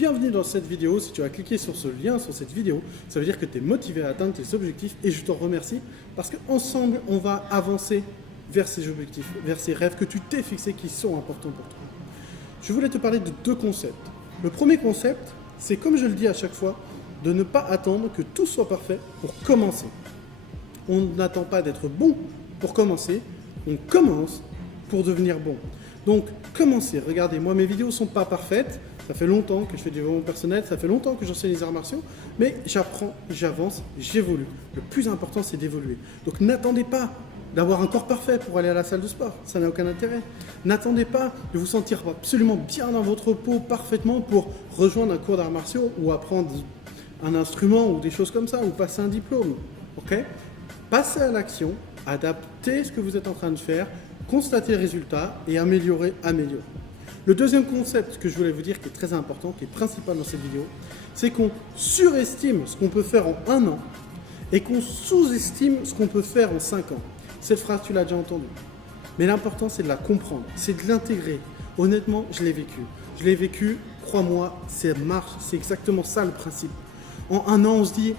bienvenue dans cette vidéo. Si tu as cliqué sur ce lien, sur cette vidéo, ça veut dire que tu es motivé à atteindre tes objectifs et je te remercie parce qu'ensemble, on va avancer vers ces objectifs, vers ces rêves que tu t'es fixés qui sont importants pour toi. Je voulais te parler de deux concepts. Le premier concept, c'est comme je le dis à chaque fois, de ne pas attendre que tout soit parfait pour commencer. On n'attend pas d'être bon pour commencer, on commence pour devenir bon. Donc, commencez. Regardez, moi, mes vidéos ne sont pas parfaites. Ça fait longtemps que je fais du développement personnel, ça fait longtemps que j'enseigne les arts martiaux, mais j'apprends, j'avance, j'évolue. Le plus important, c'est d'évoluer. Donc, n'attendez pas d'avoir un corps parfait pour aller à la salle de sport. Ça n'a aucun intérêt. N'attendez pas de vous sentir absolument bien dans votre peau parfaitement pour rejoindre un cours d'arts martiaux ou apprendre un instrument ou des choses comme ça, ou passer un diplôme. Ok ? Passez à l'action, adaptez ce que vous êtes en train de faire, constatez les résultats et améliorer. Le deuxième concept que je voulais vous dire qui est très important, qui est principal dans cette vidéo, c'est qu'on surestime ce qu'on peut faire en 1 an et qu'on sous-estime ce qu'on peut faire en 5 ans. Cette phrase, tu l'as déjà entendue. Mais l'important, c'est de la comprendre, c'est de l'intégrer. Honnêtement, je l'ai vécu. Je l'ai vécu, crois-moi, ça marche, c'est exactement ça le principe. En 1 an, on se dit,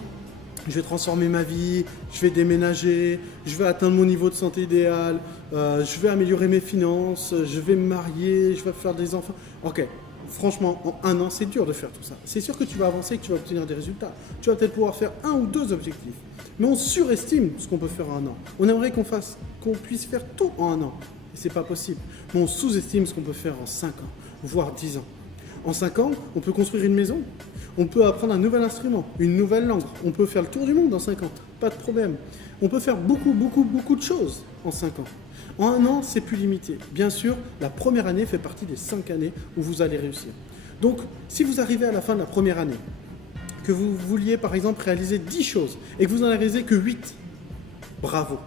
je vais transformer ma vie, je vais déménager, je vais atteindre mon niveau de santé idéal, je vais améliorer mes finances, je vais me marier, je vais faire des enfants. Ok, franchement, en 1 an, c'est dur de faire tout ça. C'est sûr que tu vas avancer et que tu vas obtenir des résultats. Tu vas peut-être pouvoir faire 1 ou 2 objectifs. Mais on surestime ce qu'on peut faire en 1 an. On aimerait qu'on puisse faire tout en 1 an. Et ce n'est pas possible. Mais on sous-estime ce qu'on peut faire en 5 ans, voire 10 ans. En 5 ans, on peut construire une maison, on peut apprendre un nouvel instrument, une nouvelle langue, on peut faire le tour du monde en 5 ans, pas de problème. On peut faire beaucoup de choses en 5 ans. En 1 an, c'est plus limité. Bien sûr, la première année fait partie des 5 années où vous allez réussir. Donc, si vous arrivez à la fin de la première année, que vous vouliez par exemple réaliser 10 choses et que vous n'en réalisez que 8, bravo.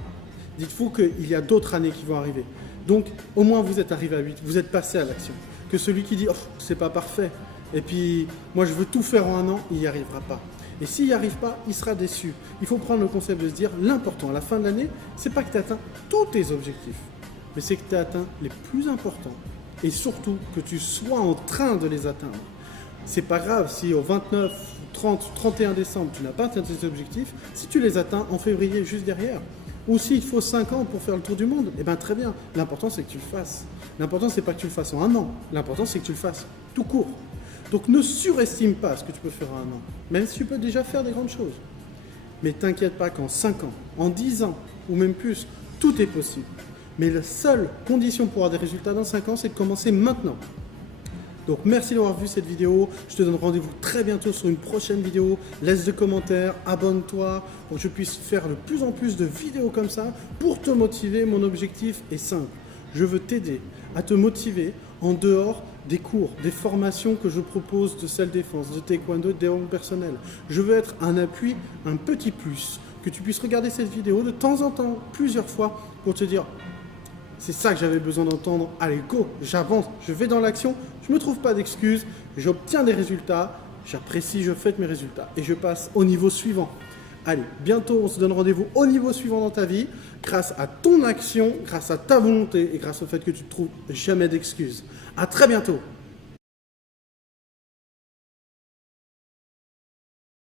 Dites-vous qu'il y a d'autres années qui vont arriver. Donc, au moins vous êtes arrivé à 8, vous êtes passé à l'action. Que celui qui dit « Oh, c'est pas parfait » et puis « Moi, je veux tout faire en 1 an », il n'y arrivera pas. Et s'il n'y arrive pas, il sera déçu. Il faut prendre le concept de se dire l'important à la fin de l'année, c'est pas que tu atteins tous tes objectifs, mais c'est que tu as atteint les plus importants et surtout que tu sois en train de les atteindre. C'est pas grave si au 29, 30, 31 décembre, tu n'as pas atteint tes objectifs, si tu les atteins en février juste derrière. Ou s'il faut 5 ans pour faire le tour du monde, eh bien très bien. L'important, c'est que tu le fasses. L'important, c'est pas que tu le fasses en 1 an. L'important, c'est que tu le fasses tout court. Donc ne surestime pas ce que tu peux faire en 1 an, même si tu peux déjà faire des grandes choses. Mais t'inquiète pas qu'en 5 ans, en 10 ans, ou même plus, tout est possible. Mais la seule condition pour avoir des résultats dans 5 ans, c'est de commencer maintenant. Donc merci d'avoir vu cette vidéo, je te donne rendez-vous très bientôt sur une prochaine vidéo, laisse des commentaires, abonne-toi pour que je puisse faire de plus en plus de vidéos comme ça pour te motiver. Mon objectif est simple, je veux t'aider à te motiver en dehors des cours, des formations que je propose de self-défense, de taekwondo, de développement personnel. Je veux être un appui, un petit plus, que tu puisses regarder cette vidéo de temps en temps, plusieurs fois, pour te dire c'est ça que j'avais besoin d'entendre. Allez, go, j'avance, je vais dans l'action, je ne me trouve pas d'excuses, j'obtiens des résultats, j'apprécie, je fête mes résultats et je passe au niveau suivant. Allez, bientôt, on se donne rendez-vous au niveau suivant dans ta vie, grâce à ton action, grâce à ta volonté et grâce au fait que tu ne trouves jamais d'excuses. À très bientôt.